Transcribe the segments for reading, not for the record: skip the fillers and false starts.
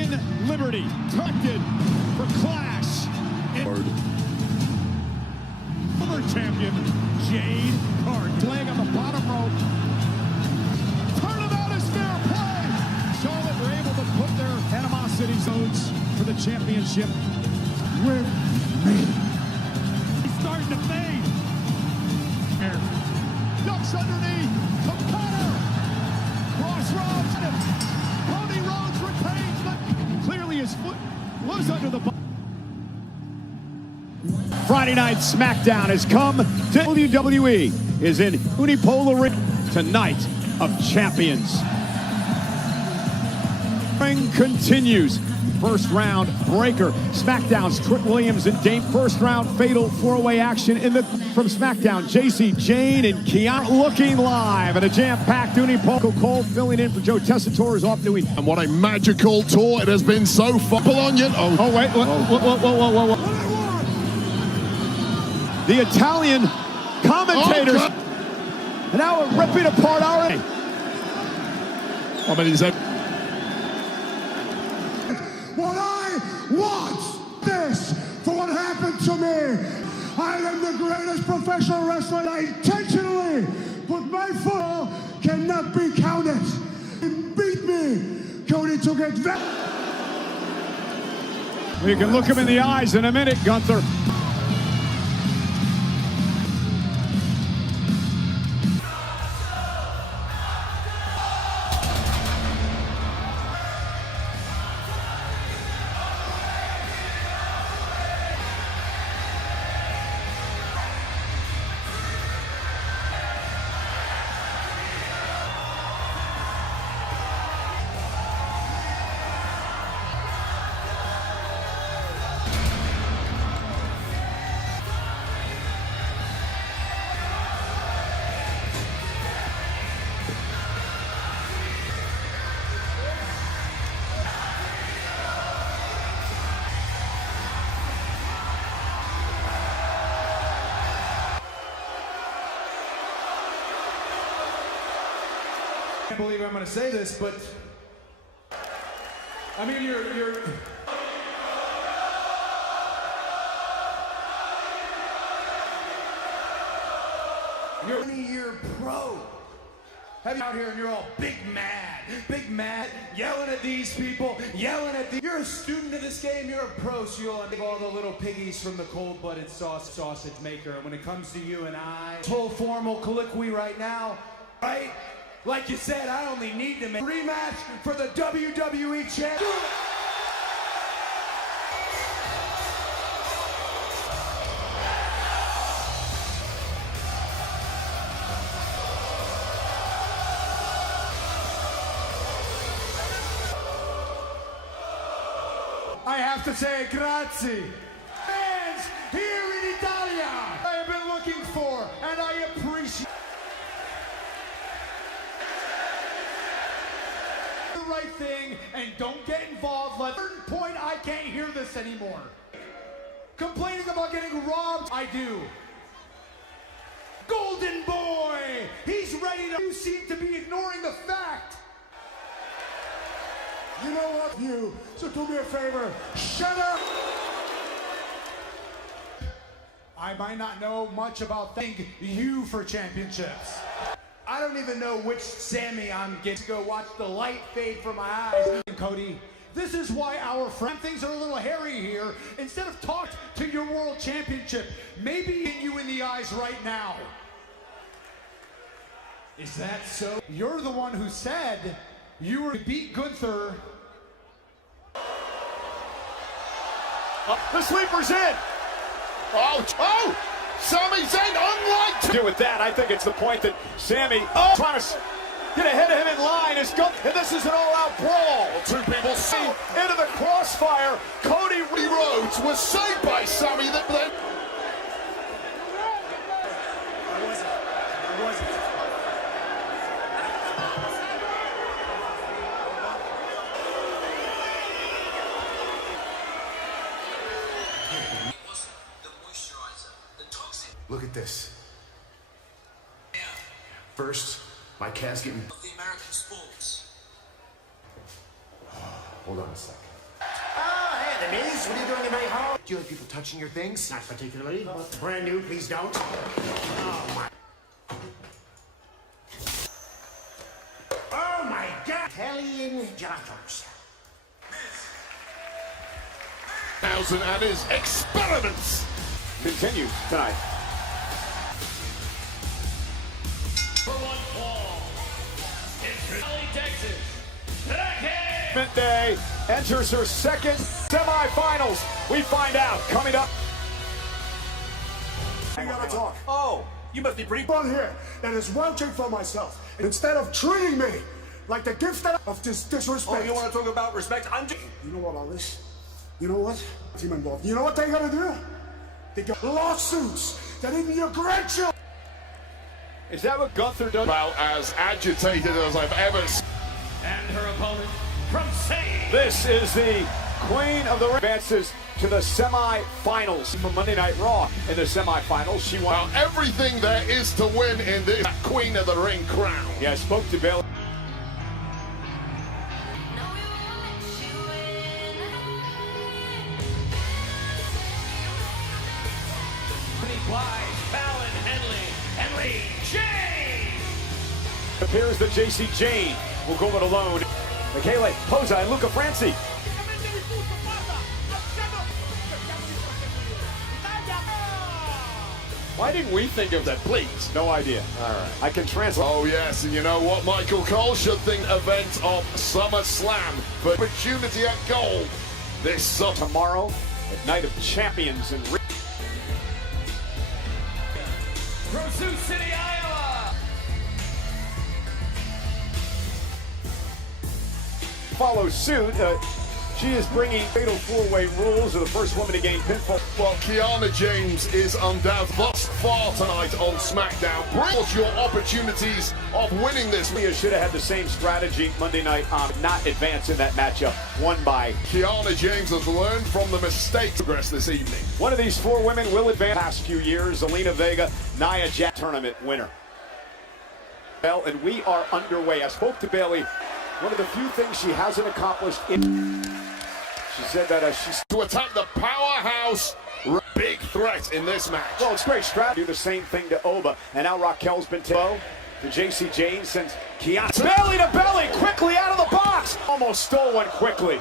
Italian Liberty, tucked for clash. Former champion, Jade Cargill. Laying on the bottom rope. Turnabout is fair play. Charlotte were able to put their animosity zones for the championship with me. He's starting to fade. Ducks underneath. Cutter. Crossroads. Cody Rhodes retains, but clearly his foot was under the ball. Friday Night SmackDown has come to WWE, is in unipolar ring tonight of champions. Ring continues. First round breaker. SmackDown's Trick Williams and Dame. First round fatal four-way action from SmackDown. JC, Jane, and Kiana looking live at a jam-packed unipolar. Cole filling in for Joe Tessitore is off doing. And what a magical tour it has been so far. Oh wait, whoa. The Italian commentators are now ripping apart already. I mean, he's what I want this for what happened to me. I am the greatest professional wrestler. I intentionally put my foot on, cannot be counted. He beat me. Cody took it back. You can look him in the eyes in a minute, Gunther. I can't believe I'm going to say this, but I mean, you're 20-year pro. Have you out here and you're all big mad, yelling at these people, yelling at the. You're a student of this game, you're a pro, so you'll have all the little piggies from the cold-blooded sausage maker. And when it comes to you and I, this whole formal colloquy right now, right? Like you said, I only need to make a rematch for the WWE champion. I have to say grazie. Fans here in Italia, I have been looking for, and I appreciate the right thing, and don't get involved. At a certain point, I can't hear this anymore. Complaining about getting robbed, I do. Golden Boy, he's ready to. You seem to be ignoring the fact. You know what, you? So do me a favor, shut up! I might not know much about thank you for championships. I don't even know which Sammy I'm getting to go watch the light fade from my eyes. Cody, this is why our friend things are a little hairy here. Instead of talk to your world championship, maybe in you in the eyes right now. Is that so? You're the one who said you were to beat Gunther. The sleeper's in. Oh! Sammy's in, unlike To do with that, I think it's the point that Sammy trying to get ahead of him in line is go, and this is an all-out brawl. two people see Into the crossfire, Cody Rhodes was saved by Sammy. I wasn't. Look at this. First, my calf's getting. The American sports. Hold on a second. Denise, what are you doing in my home? Do you like people touching your things? Not particularly. Brand new, please don't. Oh my God! Italian gelatos. Thousand and his experiments Continues tonight. For one fall, it's Valley, Texas. Day enters her second semifinals. We find out coming up. We gotta talk. Oh, you must be pretty. One here that is vouching for myself. And instead of treating me like the gift of this disrespect. Oh, you want to talk about respect? I'm just. You know what, Alice? You know what? Team involved. You know what they gotta do? They got lawsuits that even your grandchildren. Is that what Gunther does? about as agitated as I've ever seen. And her opponent from Sage. This is the Queen of the Ring. Advances to the semifinals from Monday Night Raw. In the semifinals, she won. Well, everything there is to win in this Queen of the Ring crown. Yeah, I spoke to Bayley. Wise, Fallon, Henley, Jane. Appears that JC Jane will go it alone. Michele Posa and Luca Franci. Why didn't we think of that, please? No idea. All right. I can translate. Oh, yes, and you know what? Michael Cole should think event of SummerSlam for opportunity at gold this summer. Tomorrow at Night of Champions in From Sioux City, Iowa. follow suit. She is bringing fatal four-way rules of the first woman to gain pinfall. Well, Kiana James is undoubtedly thus far tonight on SmackDown. Bring your opportunities of winning this. Mia should have had the same strategy Monday night on not advance in that matchup. Won by Kiana James has learned from the mistakes progress this evening. one of these four women will advance. Past few years, Zelina Vega, Nia Jax tournament winner. Well, and we are underway. I spoke to Bayley. One of the few things she hasn't accomplished she said that she's To attack the powerhouse, big threat in this match. well, it's great strategy. Do the same thing to Oba, and now Raquel's been to JC Jane since Kiana. Bayley to belly, quickly out of the box. Almost stole one quickly.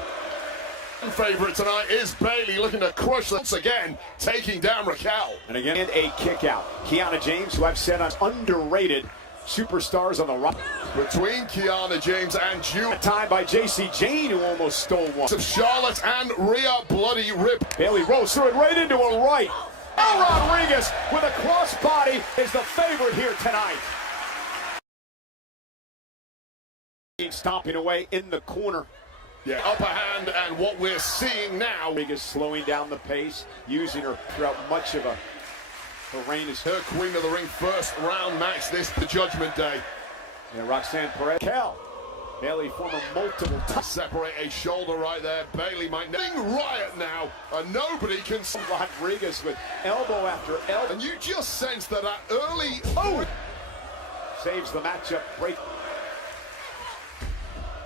Favorite tonight is Bayley looking to crush once again, taking down Raquel. And again, and a kick out. Kiana James, who I've said is underrated superstars on the rock. Between Kiana James and June. Time by JC Jane, who almost stole one. Of Charlotte and Rhea Bloody Rip. Bayley rose through it right into a right. Rodriguez with a crossbody is the favorite here tonight. Stomping away in the corner. Yeah, upper hand, and what we're seeing now. Rodriguez slowing down the pace, using her throughout much of her reign as Her Queen of the Ring first round match this the Judgment Day. and Roxanne Perez. Cal. Bayley former multiple times. Separate a shoulder right there. Bayley might riot now, and nobody can. Rodriguez with elbow after elbow. And you just sense that early. Oh! Saves the matchup break.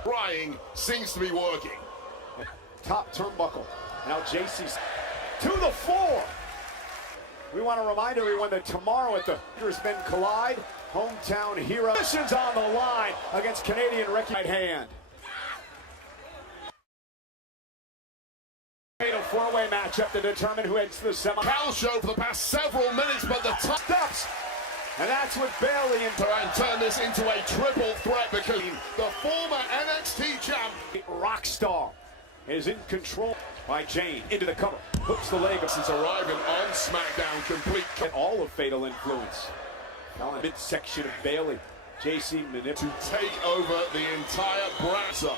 Trying seems to be working. Top turnbuckle. Now JC's to the floor. We want to remind everyone that tomorrow at the Men Collide, hometown hero missions on the line against Canadian right hand. Fatal four-way matchup to determine who heads to the semi. Cal show for the past several minutes, but the top Steps. And that's what Bayley and try and turn this into a triple threat because the former NXT champ rock star is in control by Jane into the cover. Hooks the leg. since arriving on SmackDown complete. Get all of Fatal Influence. Now in the midsection of Bayley. JC manipulates. To take over the entire brand zone.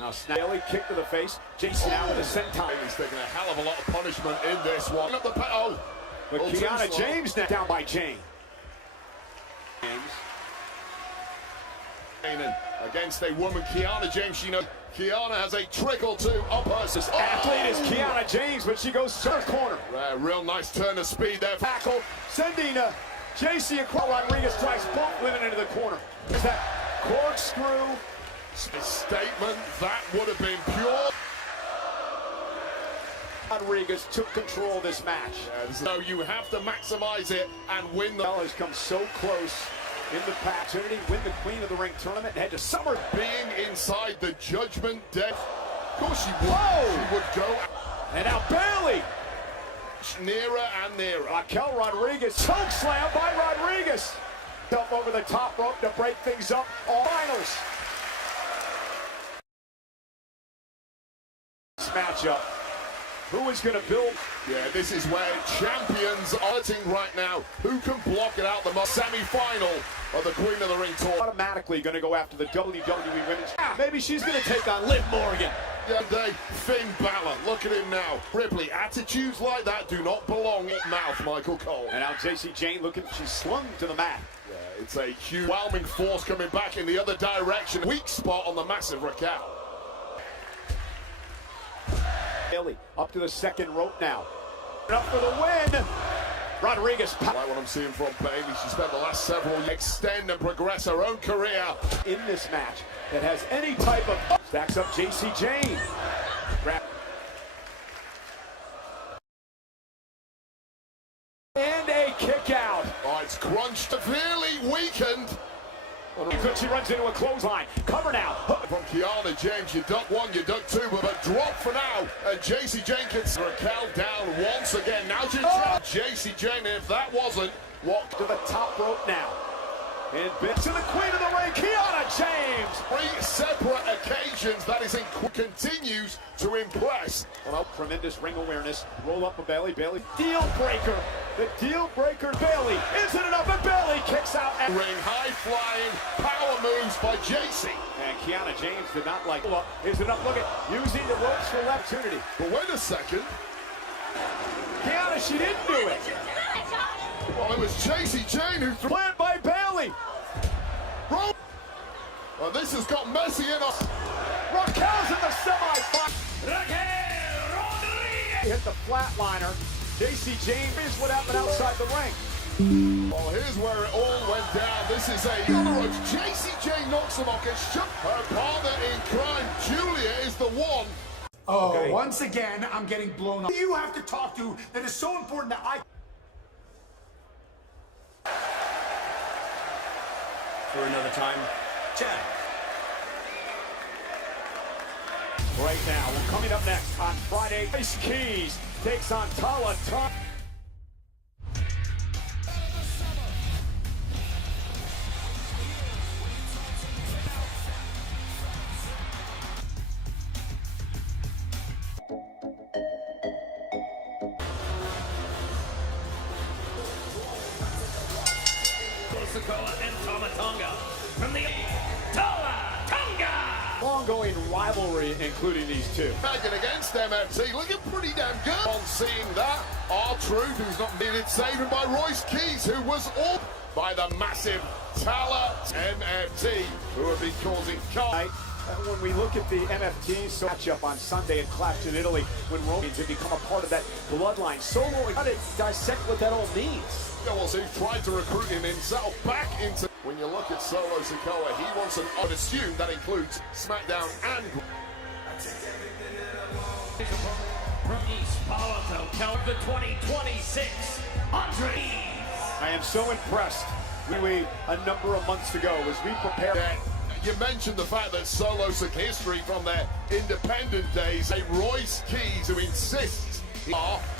Now Bayley kick to the face. JC now with a senton. He's taking a hell of a lot of punishment in this one. Up the But Kiana James now down by Jane. Against a woman, Kiana James, you know, Kiana has a trick or two up her. This athlete is Kiana James, but she goes to her corner. Real nice turn of speed there. Tackle, sending JC across. Rodriguez tries both women into the corner. Is that corkscrew? Statement that would have been pure. Rodriguez took control of this match. So you have to maximize it and win the... Has come so close in the opportunity, win the Queen of the Ring tournament, and head to Summer. Being inside the Judgment Day. Of course she would. Whoa! She would go. And now Bayley. Nearer and nearer. Raquel Rodriguez, choke slam by Rodriguez. Up over the top rope to break things up. All finals. This matchup. Who is going to build? Yeah, this is where champions are hurting right now. Who can block it out? The semi-final of the Queen of the Ring tour. Automatically going to go after the WWE Women's. Maybe she's going to take on Liv Morgan. Yeah, Finn Balor, look at him now. Ripley, attitudes like that do not belong in mouth, Michael Cole. And now Jacy Jayne looking, she's slung to the mat. Yeah, it's a huge overwhelming force coming back in the other direction. Weak spot on the massive Raquel. Bayley up to the second rope now. Up for the win. Rodriguez. I like what I'm seeing from Bayley. She spent the last several years extend and progress her own career. In this match that has any type of... Stacks up Jacy Jayne. And a kick out. Oh, it's crunched, severely weakened. She runs into a clothesline. Cover now. From Kiana James, you duck one, you duck two, but drop for now. And Jacy Jayne gets Raquel down once again. Now Jacy Jayne, if that wasn't what... To the top rope now. And bit to the Queen of the Ring, Kiana James. 3 separate occasions, that is continues to impress. Tremendous ring awareness. Roll up of Bayley. Bayley. Deal breaker. The deal breaker. Bayley. Isn't enough, and Bayley kicks out. And ring high flying power moves by Jacy. And Kiana James did not like. Is enough. Look at using the ropes for opportunity. But wait a second. Kiana, she didn't do it. Well, it was Jacy Jayne who threw it by Bayley. Well, this has got messy in us. Raquel's in the semi-final. Raquel Rodriguez. Hit the flatliner. Jacy Jayne is what happened outside the ring. Well, here's where it all went down. This is on the ropes. Jacy Jayne knocks him off. Gets shook. Her partner in crime, Julia, is the one. Oh, okay. Once again, I'm getting blown up. You have to talk to that is so important that I... For another time, Chad. Right now, well, coming up next on Friday, Ice Keys takes on Tala Tonga. And Tomatonga from the Tonga. Long-going rivalry, including these two. Bagging against MFT, looking pretty damn good. On seeing that, R-Truth, who's not needed saving by Royce Keys, who was all by the massive Tala MFT, who have been causing chaos. When we look at the MFT matchup on Sunday in Clash in Italy, when Romans have become a part of that bloodline, Solo, how to dissect what that all means. Well, so he tried to recruit him himself back into... When you look at Solo Sikoa, he wants an... I'd assume that includes SmackDown and... From East Palo Alto, count the 2026, Andre. I am so impressed. We a number of months ago as we prepared... You mentioned the fact that Solo's history from their independent days. A Royce Keys who insists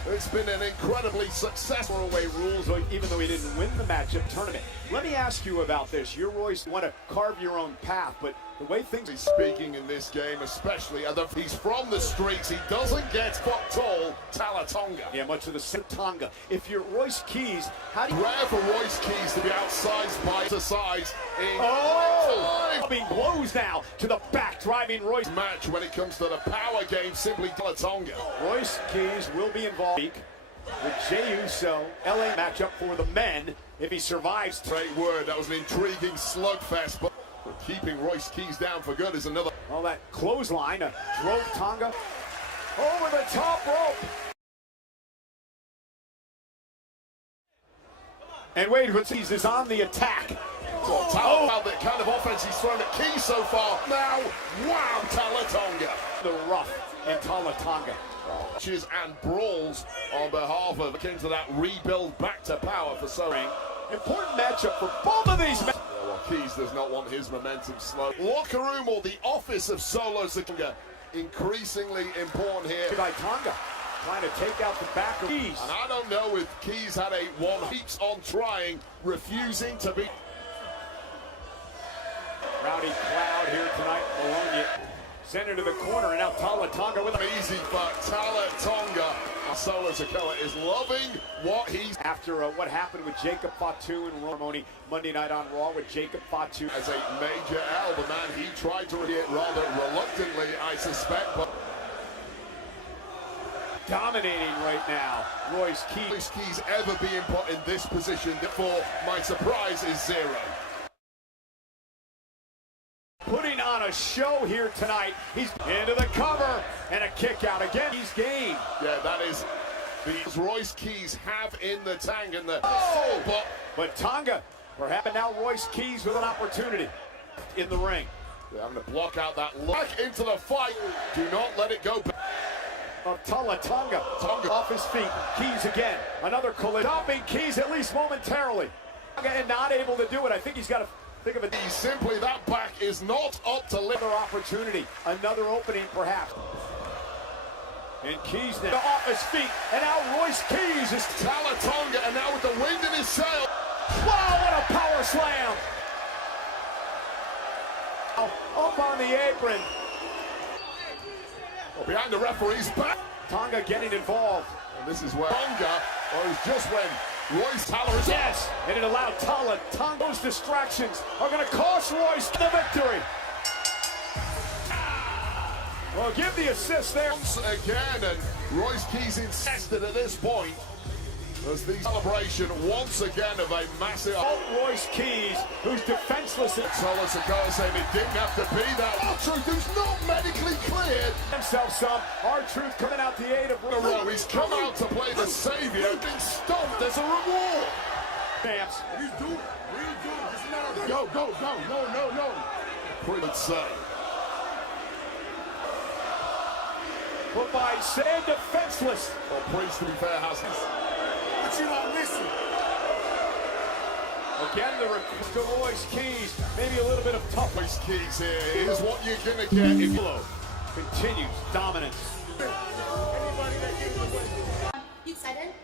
it's been an incredibly successful away rules, even though he didn't win the matchup tournament. Let me ask you about this. You're Royce, you want to carve your own path, but the way things... He's speaking in this game, especially, he's from the streets. He doesn't get fucked all Talatonga. Yeah, much of the same Tonga. If you're Royce Keys, how do you... Rare for Royce Keys to be outsized by the size in time. Being blows now to the back, driving Royce. Match when it comes to the power game, simply Talatonga. Royce Keys will be involved with Jey Uso, LA matchup for the men if he survives. Great word, that was an intriguing slugfest, but keeping Royce Keys down for good is another. Well, that clothesline drove Tonga over the top rope. And Wade Keys is on the attack. Oh, the kind of offense he's thrown at Keys so far. Now, wow, Talatonga. The rough and Tonga. And brawls on behalf of into that rebuild back to power for Soring. Important matchup for both of these men. Well, Keys does not want his momentum slow. Locker room or the office of Solo Sikoa increasingly important here. By Tonga, trying to take out the back of Keys. And I don't know if Keys had a one keeps on trying, refusing to be. Rowdy Cloud here tonight. Bologna sent into the corner, and now Tonga with easy for Tonga. Solo Sikoa is loving what he's after what happened with Jacob Fatu and Romani Monday night on Raw with Jacob Fatu as a major L. The man he tried to read it rather reluctantly, I suspect, but dominating right now. Royce Keys. Royce Keys ever being put in this position, therefore my surprise is zero. Putting on a show here tonight. He's into the cover and a kick out again. He's game. Yeah, that is the Royce Keys have in the tank and the but Tonga, perhaps now Royce Keys with an opportunity in the ring. Yeah, I'm going to block out that look into the fight. Do not let it go back. Tonga off his feet. Keys again. Another collision. Stopping Keys at least momentarily. And not able to do it. I think he's got to think of it. Simply that back is not up to live. Another opportunity. Another opening perhaps. And Keys now off his feet. And now Royce Keys is Tonga, and now with the wind in his sail. Wow, what a power slam. Up on the apron. Behind the referee's back. Tonga getting involved. And this is where Tonga, or it's just when Royce Tyler is yes, and it allowed Tonga's distractions are going to cost Royce the victory. Well, give the assist there. Once again, and Royce Keys insisted at this point as the celebration once again of a massive. Royce Keys, who's defenseless. Solo Sikoa saying it didn't have to be that. R-Truth, who's not medically cleared. Himself some. R-Truth coming out the aid of He's come out to play the savior. Being stomped as a reward. Champs. He's doing it. What are you doing? This is not go. No. Pretty say. Put by Sam defenseless. Well, Prince, to be fair, has. But you're not missing. Again, the request to Royce Keys. Maybe a little bit of tough. Royce Keys here. Here's what you're going to get if you continues dominance. You excited?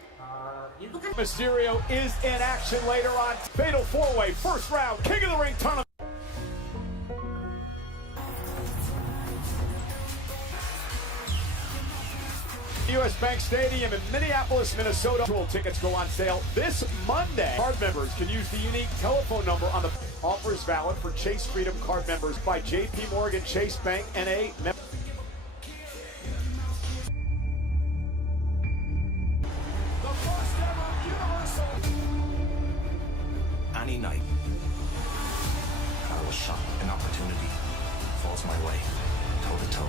Mysterio is in action later on. Fatal four-way, first round, King of the Ring tournament. U.S. Bank Stadium in Minneapolis, Minnesota. Tickets go on sale this Monday. Card members can use the unique telephone number on the offers valid for Chase Freedom card members by J.P. Morgan Chase Bank N.A. Any night, I will shot an opportunity falls my way, toe to toe.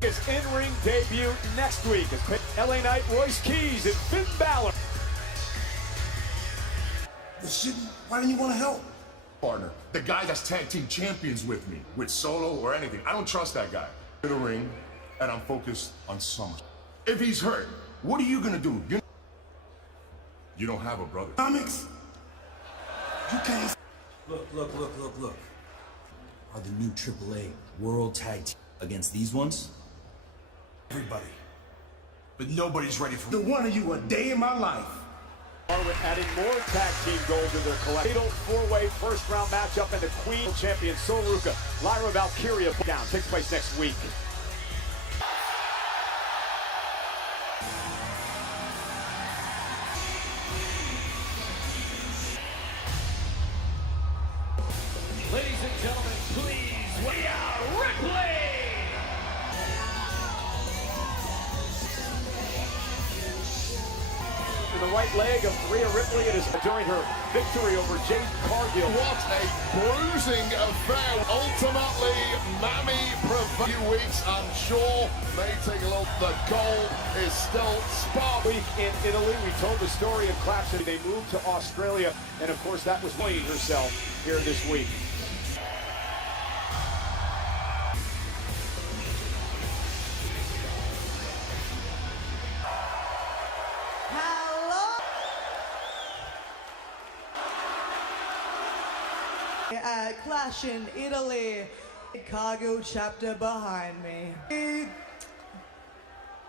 His in-ring debut next week as LA Knight, Royce Keys, and Finn Balor. Why don't you want to help? Partner, the guy that's tag team champions with me, with Solo or anything. I don't trust that guy. In the ring, and I'm focused on Summer. If he's hurt, what are you gonna do? You don't have a brother. Comics? You can't. Look. Are the new AAA World Tag Team against these ones? Everybody. But nobody's ready for the one of you a day in my life. Adding more tag team gold to their collection. Fatal four-way first round matchup and the Queen champion Soruka, Lyra Valkyria down. Takes place next week. Ladies and gentlemen, please, Rhea Ripley! In the right leg of Rhea Ripley, it is during her victory over Jade Cargill. What a bruising affair. Ultimately, Mammy prevailed. Few weeks, I'm sure, may take a little. The goal is still spot. Week in Italy, we told the story of Clap City. They moved to Australia, and of course, that was playing herself here this week. At Clash in Italy, Chicago chapter behind me.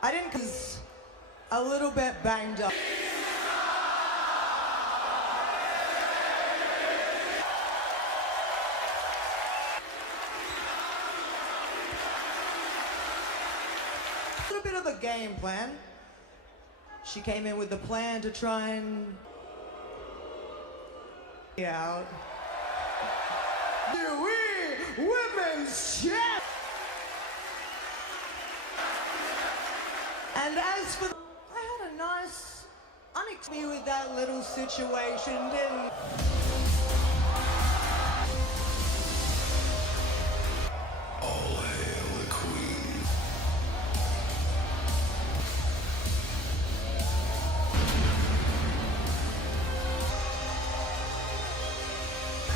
I didn't cause a little bit banged up. A little bit of a game plan. She came in with the plan to try and out. WWE Women's Champ. And as for, I had a nice, unexpected with that little situation, didn't? All hail the queen.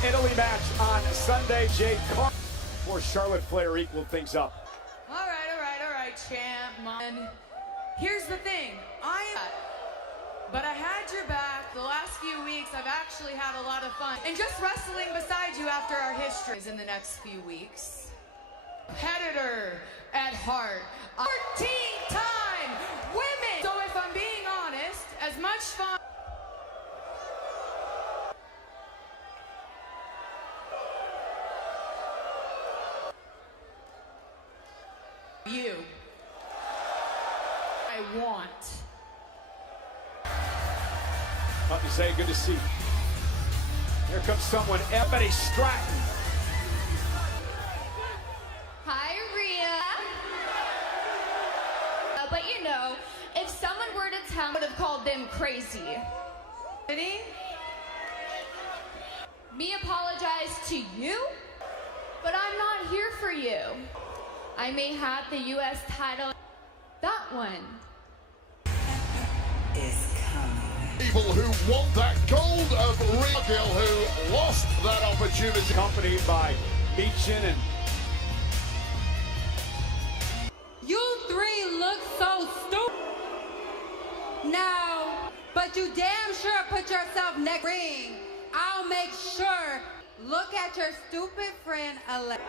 Italy match on Sunday. Jade Cargill for Charlotte Flair equaled things up. All right, champ. Man. Here's the thing. But I had your back. The last few weeks, I've actually had a lot of fun. And just wrestling beside you after our histories in the next few weeks. Competitor at heart. 14-time women. So if I'm being honest, as much fun. You. I want. Up to say, good to see. Here comes someone, Ebony Stratton. Hi, Rhea. But you know, if someone were to tell me, I would have called them crazy. Ready? Me apologize to you, but I'm not here for you. I may have the U.S. title. That one Is coming. People who want that gold of Cargill, who lost that opportunity. Accompanied by Meechin and You three look so stupid now, but you damn sure put yourself next ring. I'll make sure. Look at your stupid friend Alexa.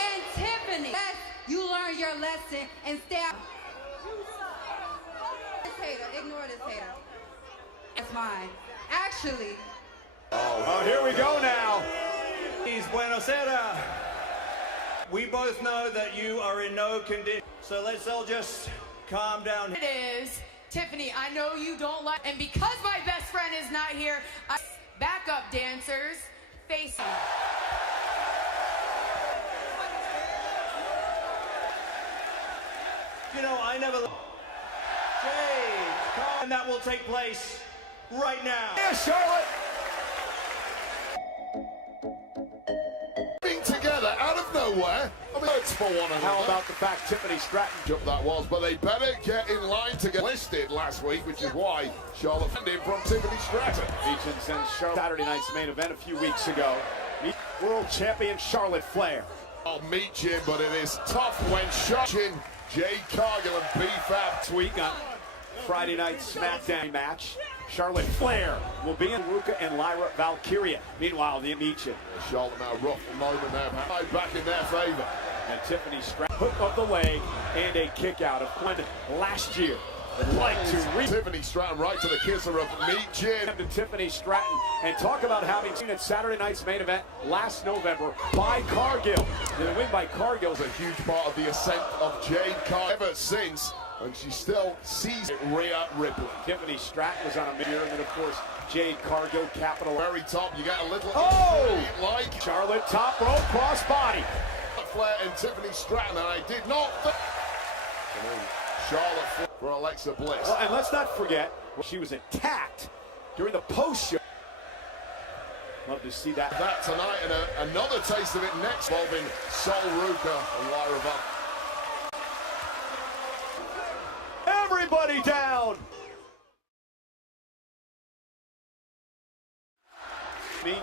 And Tiffany, yes, you learn your lesson and stay out. This hater, ignore this hater. That's mine. Actually. oh, here we go now. Buenos Aires. We both know that you are in no condition, so let's all just calm down. It is. Tiffany, I know you don't like, and because my best friend is not here, backup dancers facing. You know, I never. Jade, and that will take place right now. Yeah, Charlotte. Being together out of nowhere. I mean, it's for one another. How about the fact Tiffany Stratton Jump that was, but they better get in line to get listed last week, which is why Charlotte found him from Tiffany Stratton. Meechin sends Charlotte Saturday night's main event a few weeks ago. World champion Charlotte Flair. I'll meet you, but it is tough when Jade Cargill and B-Fab This week on Friday night SmackDown match, Charlotte Flair will be in Ruka and Lyra Valkyria. Meanwhile, the Meechin. Charlotte now rough moment there, back in their favor. And Tiffany Stratton, hook of the leg and a kick out of Quinn last year. Would like to Tiffany Stratton right to the kisser of Meechin. To Tiffany Stratton and talk about having seen at Saturday night's main event last November by Cargill. The win by Cargill is a huge part of the ascent of Jade Cargill ever since, and she still sees it. Rhea Ripley. Tiffany Stratton was on a mirror, and then of course Jade Cargill capital. Very top, you get a little like Charlotte top rope cross body. Flair and Tiffany Stratton, and I did not think Charlotte for Alexa Bliss. Well, and let's not forget, she was attacked during the post-show. Love to see that. That tonight, and another taste of it next, involving Sol Ruka and Lyra Valkyrie. Everybody down!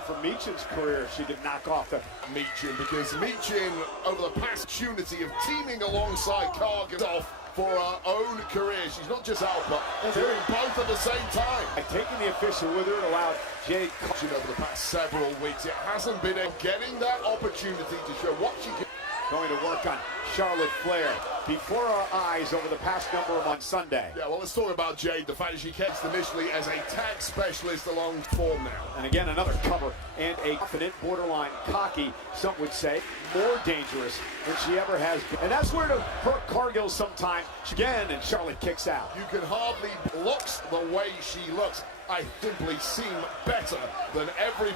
For Meechin's career, she did knock off the Meechin, because Meechin, over the past opportunity of teaming alongside Cargill for her own career. She's not just out, but doing both at the same time. Taking the official with her, it allowed Jade over the past several weeks. It hasn't been getting that opportunity to show what she can. Going to work on Charlotte Flair before our eyes over the past number of months Sunday. Yeah, well, let's talk about Jade. The fact that she cast initially as a tag specialist along form now. And again, another cover and a confident, borderline cocky, some would say, more dangerous than she ever has been. And that's where to hurt Cargill sometimes. Again, and Charlotte kicks out. You can hardly look the way she looks. I simply seem better than every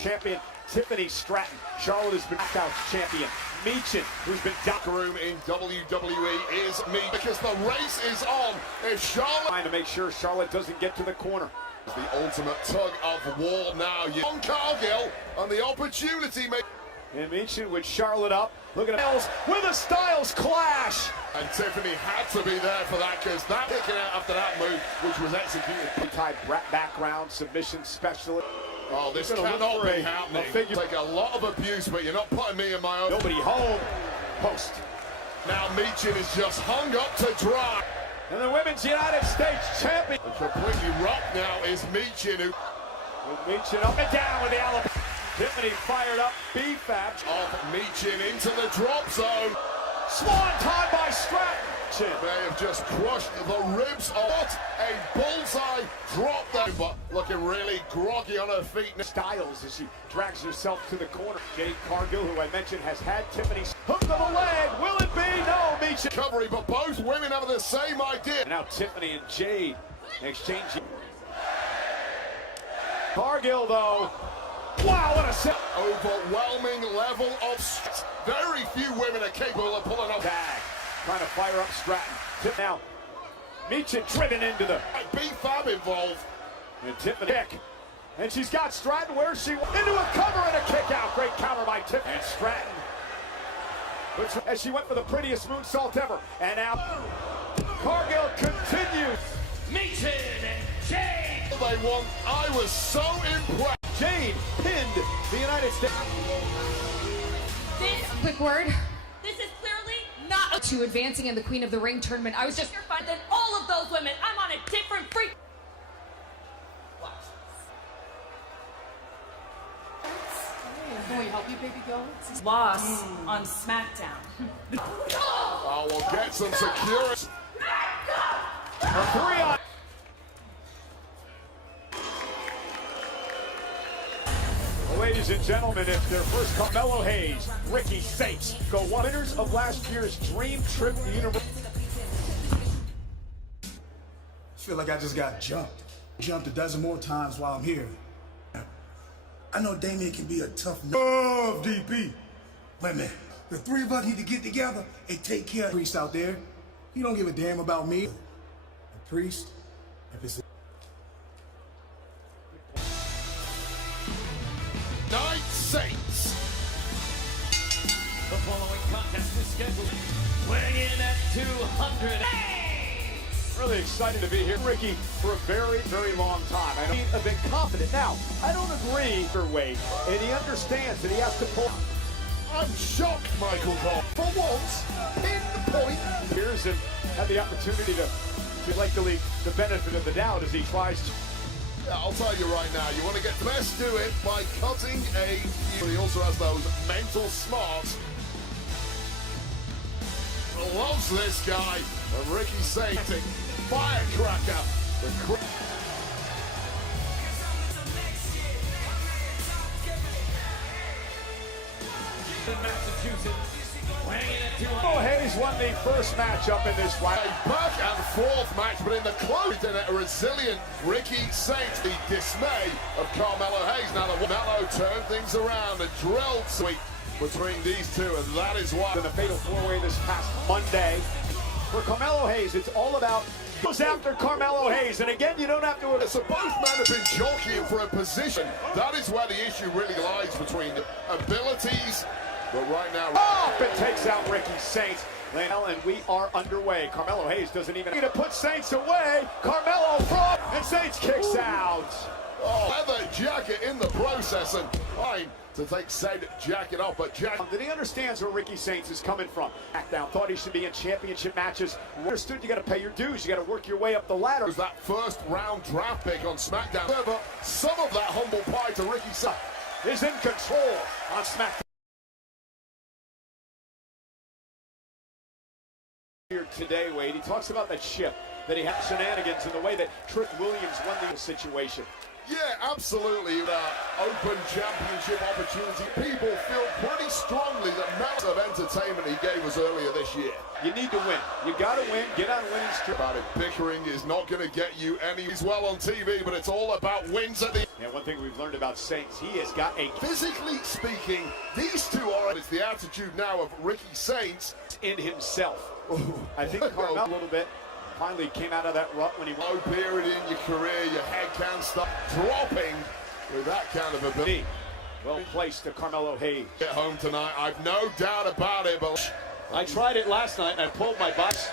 champion. Tiffany Stratton. Charlotte has been Knockouts champion. Meechin, who's been locker room in WWE, is me, because the race is on. If Charlotte trying to make sure Charlotte doesn't get to the corner. The ultimate tug of war now. On Cargill, and the opportunity may. And Meechin with Charlotte up. Look at Styles with a Styles clash. And Tiffany had to be there for that, because that kicking out after that move, which was executed. Type background submission specialist. Oh, this cannot be happening. Take a lot of abuse, but you're not putting me in my own. Nobody home. Post. Now Meechin is just hung up to dry. And the Women's United States Champion. Completely rocked now is Meechin, who. With Meechin up and down with the Alabama. Tiffany fired up. B-Fab. Off Meechin into the drop zone. Swan time by Stratton. They have just crushed the ribs of what a bullseye drop there, but looking really groggy on her feet. Styles as she drags herself to the corner. Jade Cargill, who I mentioned, has had Tiffany's hook to the leg. Will it be? No, Meechin. Recovery, but both women have the same idea. And now Tiffany and Jade exchanging. Cargill, though. Wow, what a set. Overwhelming level of stress. Very few women are capable of pulling off. Tag. Trying to fire up Stratton. Tip now. Meechin driven into the B-Fab involved. And Tiffany kick. And she's got Stratton where she wants. Into a cover and a kick out. Great counter by Tiffany. And Stratton. As she went for the prettiest moonsault ever. And now Cargill continues. Meechin and Jade. They won. I was so impressed. Jade pinned the United States. Quick word. This is clearly not to advancing in the Queen of the Ring tournament. I was just more fun than all of those women. I'm on a different freak. Can we help you, baby girl? Loss on SmackDown. Oh, we'll get some security. A 3-on. Ladies and gentlemen, it's their first Carmelo Hayes, Ricky Saints, go winners of last year's Dream Trip Universe. I feel like I just got jumped. Jumped a dozen more times while I'm here. I know Damien can be a tough love, DP. Wait a minute. The three of us need to get together and take care of Priest out there. He don't give a damn about me. A Priest, if it's Night Saints. The following contest is scheduled. Weighing in at 200. Really excited to be here, Ricky, for a very, very long time. I know he's a bit confident. Now, I don't agree with her weight, and he understands that he has to pull. I'm shocked, Michael Cole. For once, pinpoint. Here's and had the opportunity to like the league the benefit of the doubt as he tries to. Yeah, I'll tell you right now, you want to get the best, do it by cutting a. He also has those mental smarts. Loves this guy, and Ricky Saints, firecracker. Oh, Hayes won the first matchup in this fight. A back and forth match, but in the close, a resilient Ricky Saints, the dismay of Carmelo Hayes. Now the Mello turned things around and drilled sweet. between these two, and that is why. In the fatal four-way this past Monday. For Carmelo Hayes, it's all about goes after Carmelo Hayes, and again, you don't have to. So both men have been jockeying for a position. That is where the issue really lies between the abilities. But right now, up and takes out Ricky Saints. And we are underway. Carmelo Hayes doesn't even to put Saints away. Carmelo from and Saints kicks out. Oh, leather jacket in the process, and fine to take said jacket off, but that he understands where Ricky Saints is coming from. SmackDown thought he should be in championship matches. Understood you got to pay your dues. You got to work your way up the ladder. It was that first round draft pick on SmackDown. However, some of that humble pie to Ricky Saints is in control on SmackDown. Here today, Wade, he talks about that ship that he had shenanigans and the way that Trick Williams won the situation. Yeah, absolutely. Open championship opportunity. People feel pretty strongly that amount of entertainment he gave us earlier this year. You need to win. You got to win. Get on winning streak. About it, bickering is not going to get you any. He's well on TV, but it's all about wins at the. And one thing we've learned about Saints, he has got a. Physically speaking, these two are. It's the attitude now of Ricky Saints in himself. I think Carmelo a little bit. Finally came out of that rut when he low period in your career, your head can't stop dropping with that kind of ability. Well placed to Carmelo Hayes. Get home tonight, I've no doubt about it, but I tried it last night and I pulled my box.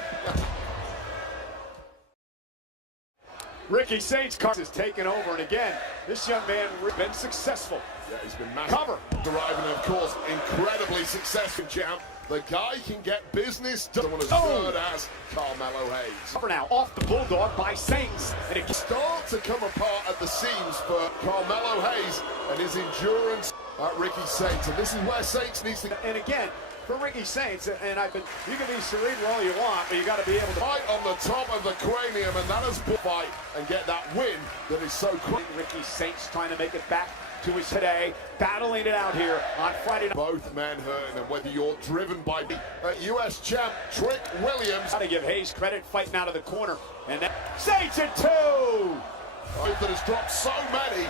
Ricky Saints is taken over, and again, this young man has been successful. Yeah, he's been massive. Cover. Deriving, of course, incredibly successful champ. The guy can get business done as good as Carmelo Hayes. Cover now, off the Bulldog by Saints. And it start to come apart at the seams for Carmelo Hayes and his endurance at Ricky Saints. And this is where Saints needs to... And again, for Ricky Saints, and you can be cerebral all you want, but you got to be able to... Right on the top of the cranium, and that is fight and get that win that is so quick. Ricky Saints trying to make it back to his today, battling it out here on Friday night. Both men hurting, and whether you're driven by the U.S. champ Trick Williams. Got to give Hayes credit fighting out of the corner, and then Saints at 2. That has dropped so many.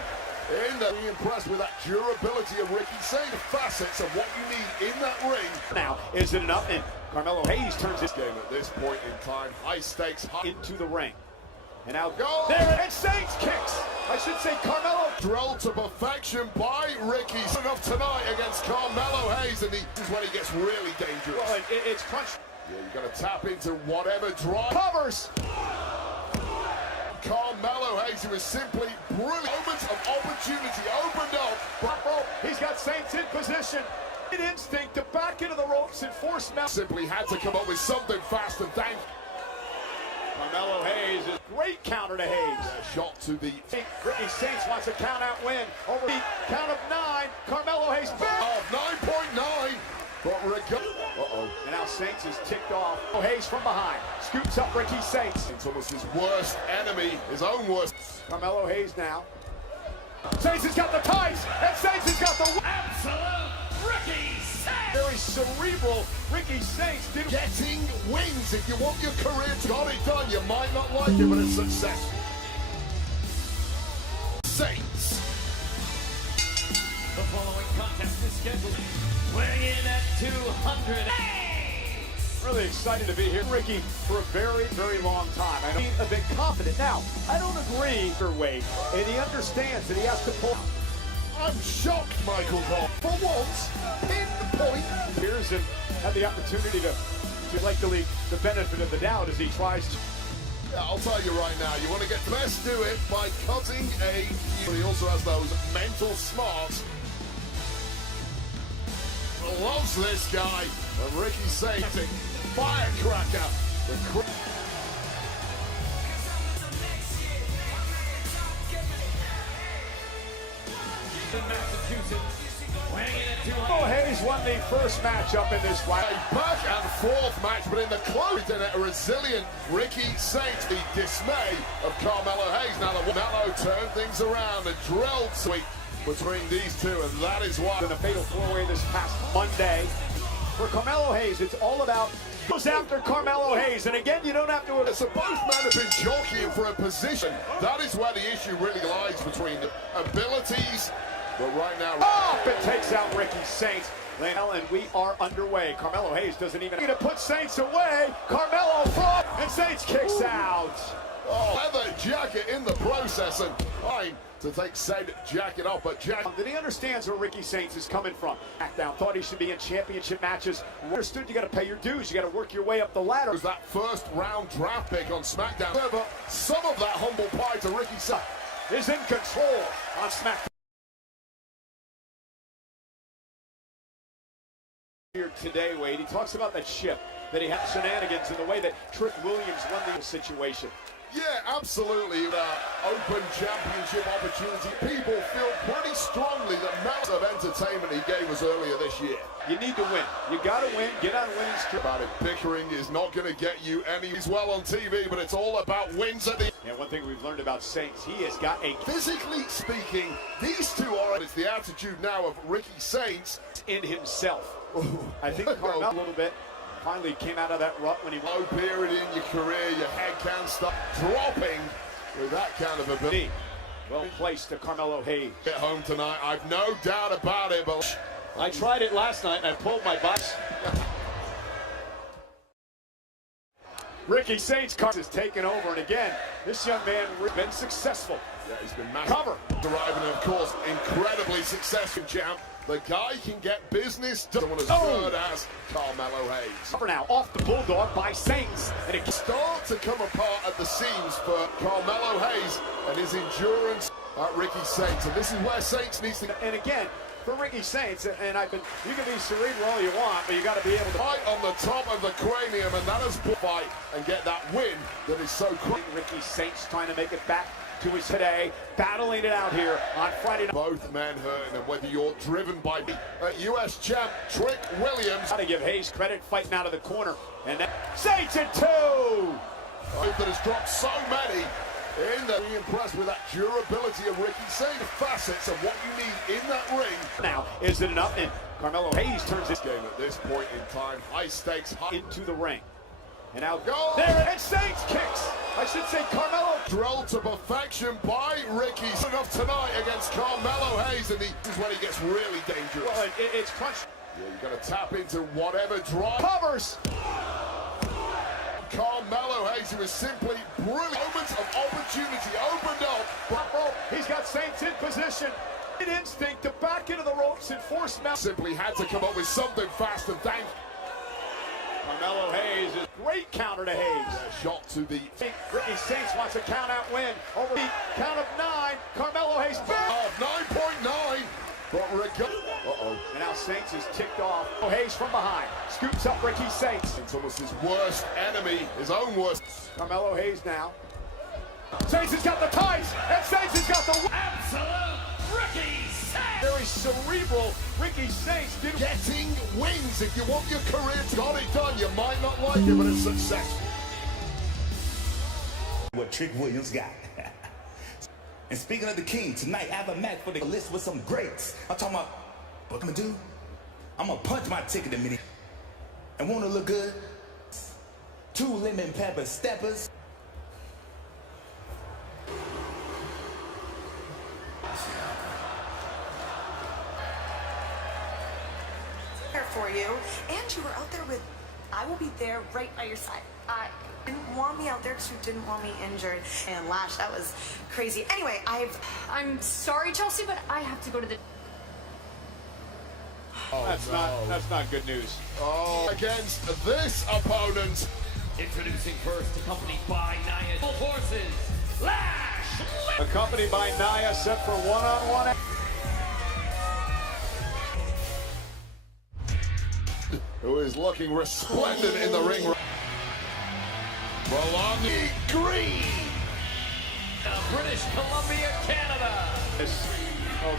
Really impressed with that durability of Ricky Saints. Facets of what you need in that ring. Now, is it enough? And Carmelo Hayes turns his game at this point in time. High stakes. Into the ring. And now go there, and Saints kicks. I should say Carmelo. Drilled to perfection by Ricky. Enough tonight against Carmelo Hayes, and this is when he gets really dangerous. Well, it's crunch. Yeah, you got to tap into whatever drive. Covers. Carmelo Hayes, who is simply brilliant. Moments of opportunity opened up. But he's got Saints in position. An instinct to back into the ropes and force Mel. Simply had to come up with something fast and thank. Carmelo Hayes is great counter to Hayes. Shot to the. Ricky Saints wants a count out win. Over the count of 9. Carmelo Hayes. Of 9.9. But And now Saints is ticked off. Hayes from behind. Scoops up Ricky Saints. It's almost his worst enemy, his own worst. Carmelo Hayes now. Saints has got the ties, and Saints has got the absolute Ricky Saints. Very cerebral Ricky Saints getting wins. If you want your career to got it done, you might not like it, but it's successful. Saints. The following contest is scheduled. Weighing in at 200. Really excited to be here, Ricky, for a very, very long time. I know he's a bit confident. Now, I don't agree with Wade, and he understands that he has to pull. I'm shocked, Michael Cole. For once, pinpoint. Here's him had the opportunity to like the league the benefit of the doubt as he tries to. Yeah, I'll tell you right now, you want to get the best, do it by cutting a. But he also has those mental smarts. Loves this guy, Ricky Saints, firecracker. Hayes won the first matchup in this fight. A back and forth match, but in the close, a resilient Ricky Saints. The dismay of Carmelo Hayes. Now the Mello turned things around and drilled sweep between these two, and that is why. In the fatal four-way this past Monday. For Carmelo Hayes, it's all about goes after Carmelo Hayes, and again, you don't have to. So both men have been jockeying for a position. That is where the issue really lies between the abilities. But right now, up and takes out Ricky Saints. And we are underway. Carmelo Hayes doesn't even to put Saints away. Carmelo front, and Saints kicks out. Oh, leather jacket in the process, and fine to take said jacket off, but That he understands where Ricky Saints is coming from. SmackDown thought he should be in championship matches. Understood you got to pay your dues. You got to work your way up the ladder. Was that first round draft pick on SmackDown. However, some of that humble pie to Ricky Saints is in control on SmackDown. Here today, Wade, he talks about that ship that he had shenanigans and the way that Trick Williams won the situation. Yeah, absolutely. Open championship opportunity. People feel pretty strongly that amount of entertainment he gave us earlier this year. You need to win. You got to win. Get on winning streak. About it, bickering is not going to get you any. He's well on TV, but it's all about wins at the. And one thing we've learned about Saints, he has got a. Physically speaking, these two are. It's the attitude now of Ricky Saints in himself. I think Carmelo a little bit. Finally came out of that rut when he low period in your career, your head can't stop dropping with that kind of ability. Well placed to Carmelo Hayes. Get home tonight, I've no doubt about it, but I tried it last night and I pulled my box. Ricky Saints is taking over, and again, this young man has been successful. Yeah, he's been massive. Cover. Deriving, of course, incredibly successful champ. The guy can get business done as good as Carmelo Hayes. Cover now, off the Bulldog by Saints. And it starts to come apart at the seams for Carmelo Hayes and his endurance at Ricky Saints. And this is where Saints needs to... And again, for Ricky Saints, and you can be cerebral all you want, but you got to be able to... Right on the top of the cranium, and that is fight and get that win that is so quick. Ricky Saints trying to make it back to his today, battling it out here on Friday night. Both men hurting, and whether you're driven by U.S. champ Trick Williams. Got to give Hayes credit fighting out of the corner, and then Saints at 2. That has dropped so many. Really impressed with that durability of Ricky Saints. Facets of what you need in that ring. Now, is it enough? And Carmelo Hayes turns this game at this point in time. High stakes into the ring. And now go there, and Saints kicks. I should say Carmelo. Drilled to perfection by Ricky. Enough tonight against Carmelo Hayes, and this is when he gets really dangerous. Well, it's crunch. Yeah, you got to tap into whatever drive. Covers. Carmelo Hayes, who is simply brilliant. Moments of opportunity opened up. He's got Saints in position. Instinct to back into the ropes and force Mel. Simply had to come up with something fast, and thank Carmelo Hayes is great counter to Hayes. Shot to the Ricky Saints wants a count out win over the count of 9. Carmelo Hayes back. 9.9. But and now Saints is ticked off. Hayes from behind scoops up Ricky Saints. It's almost his worst enemy, his own worst. Carmelo Hayes now. Saints has got the ties, and Saints has got the absolute Ricky Saints. Very cerebral Ricky Saints getting wins. If you want your career to got it done, you might not like it, but it's successful. What Trick Williams got. And speaking of the king, tonight I have a match for the list with some greats. I'm talking about what I'm gonna do. I'm gonna punch my ticket in a minute. And wanna look good? 2 lemon pepper steppers. For you, and you were out there with, I will be there right by your side. I didn't want me out there because you didn't want me injured. And Lash, that was crazy. Anyway, I'm sorry, Chelsea, but I have to go to the... That's not good news. Against this opponent. Introducing first, accompanied by Nia Full Horses, Lash! Accompanied by Nia, set for one-on-one. Who is looking resplendent in the ring. Belonging green. British Columbia, Canada. It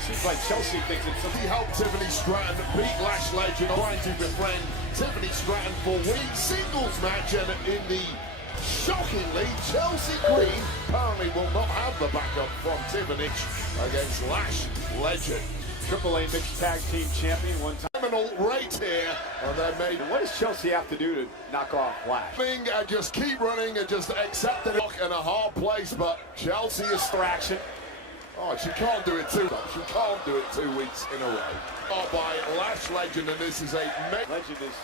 seems like Chelsea thinks it's something. He helped Tiffany Stratton beat Lash legend, trying to befriend Tiffany Stratton for winning singles match, and in the shockingly Chelsea Green apparently will not have the backup from Tiffany against Lash legend. AAA mixed tag team champion one time. Criminal right here, and they made. What does Chelsea have to do to knock off Lash? And just keep running and just accept it in a hard place, but Chelsea is distraction. Oh, she can't do it 2 times. She can't do it 2 weeks in a row. By Lash Legend, and this is a Legend is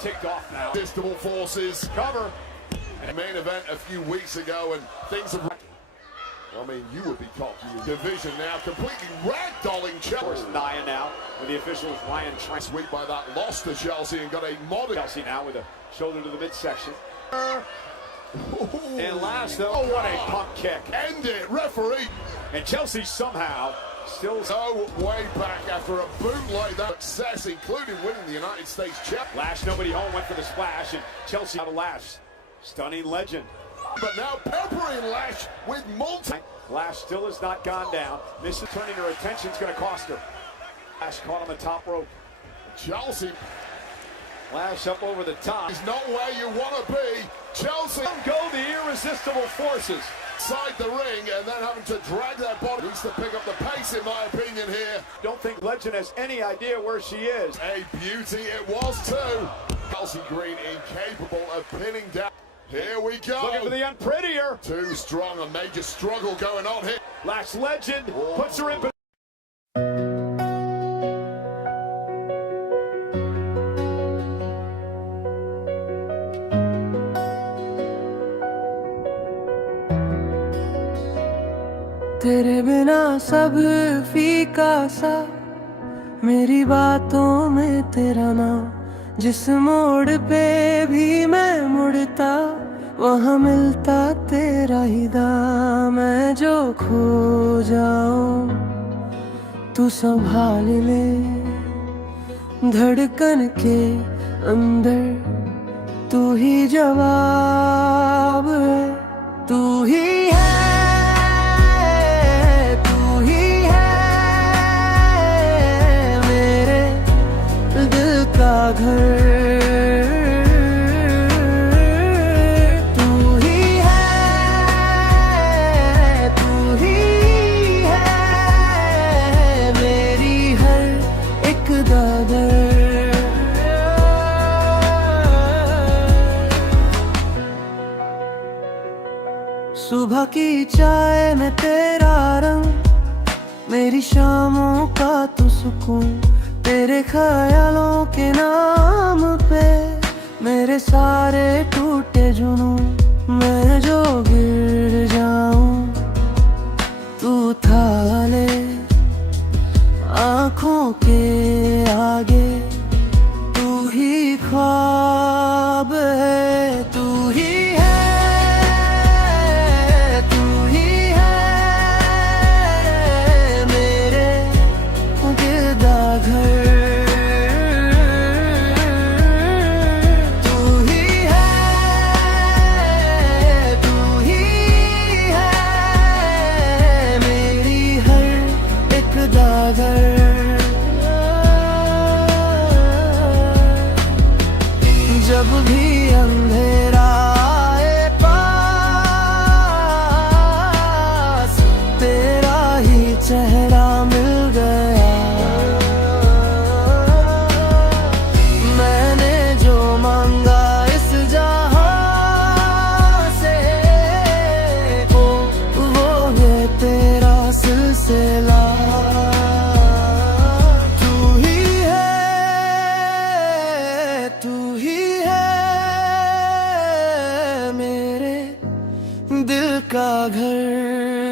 ticked off now. irresistible forces. Cover. And main event a few weeks ago, and things have. I mean, you would be cocky. Division now completely ragdolling Chelsea. Nia now with the officials. Ryan trying sweep by that loss to Chelsea and got a modern. Chelsea now with a shoulder to the midsection. And last though, what a pump kick. End it, referee. And Chelsea somehow still way back after a boot like that. Success, including winning the United States Championships. Lash, nobody home, went for the splash, and Chelsea out of Lash. Stunning Legend. But now peppering Lash with multi. Lash still has not gone down. Misses turning her attention, it's going to cost her. Lash caught on the top rope. Chelsea. Lash up over the top. Is not where you want to be. Chelsea. Go the irresistible forces. Side the ring and then having to drag that body. Needs to pick up the pace, in my opinion, here. Don't think Legend has any idea where she is. A beauty it was too. Chelsea Green incapable of pinning down. Here we go. Looking for the unprettier. Too strong, a major struggle going on here. Lash Legend puts her in. तेरे बिना सब फीका सा, मेरी बातों में तेरा नाम। जिस मोड़ पे भी मैं मुड़ता, वहाँ मिलता तेरा ही दाम। मैं जो खो जाऊं तू संभाल ले, धड़कन के अंदर तू ही जवाब है। तू ही है, घर तू ही है मेरी हर एक दादर। सुबह की चाय में तेरा रंग, मेरी शामों का तू सुकून। तेरे ख्यालों के नाम पे मेरे सारे टूटे जुनून। मैं जो गिर जाऊं तू उठा ले, आँखों के आगे तू ही ख्वाब है। तू ही है, तू ही है मेरे गिरदा घर। जब भी अंधेरा आए पास, तेरा ही चेहरा मिल गया। मैंने जो मांगा इस जहां से, वो है तेरा सिलसिला। दिल का घर।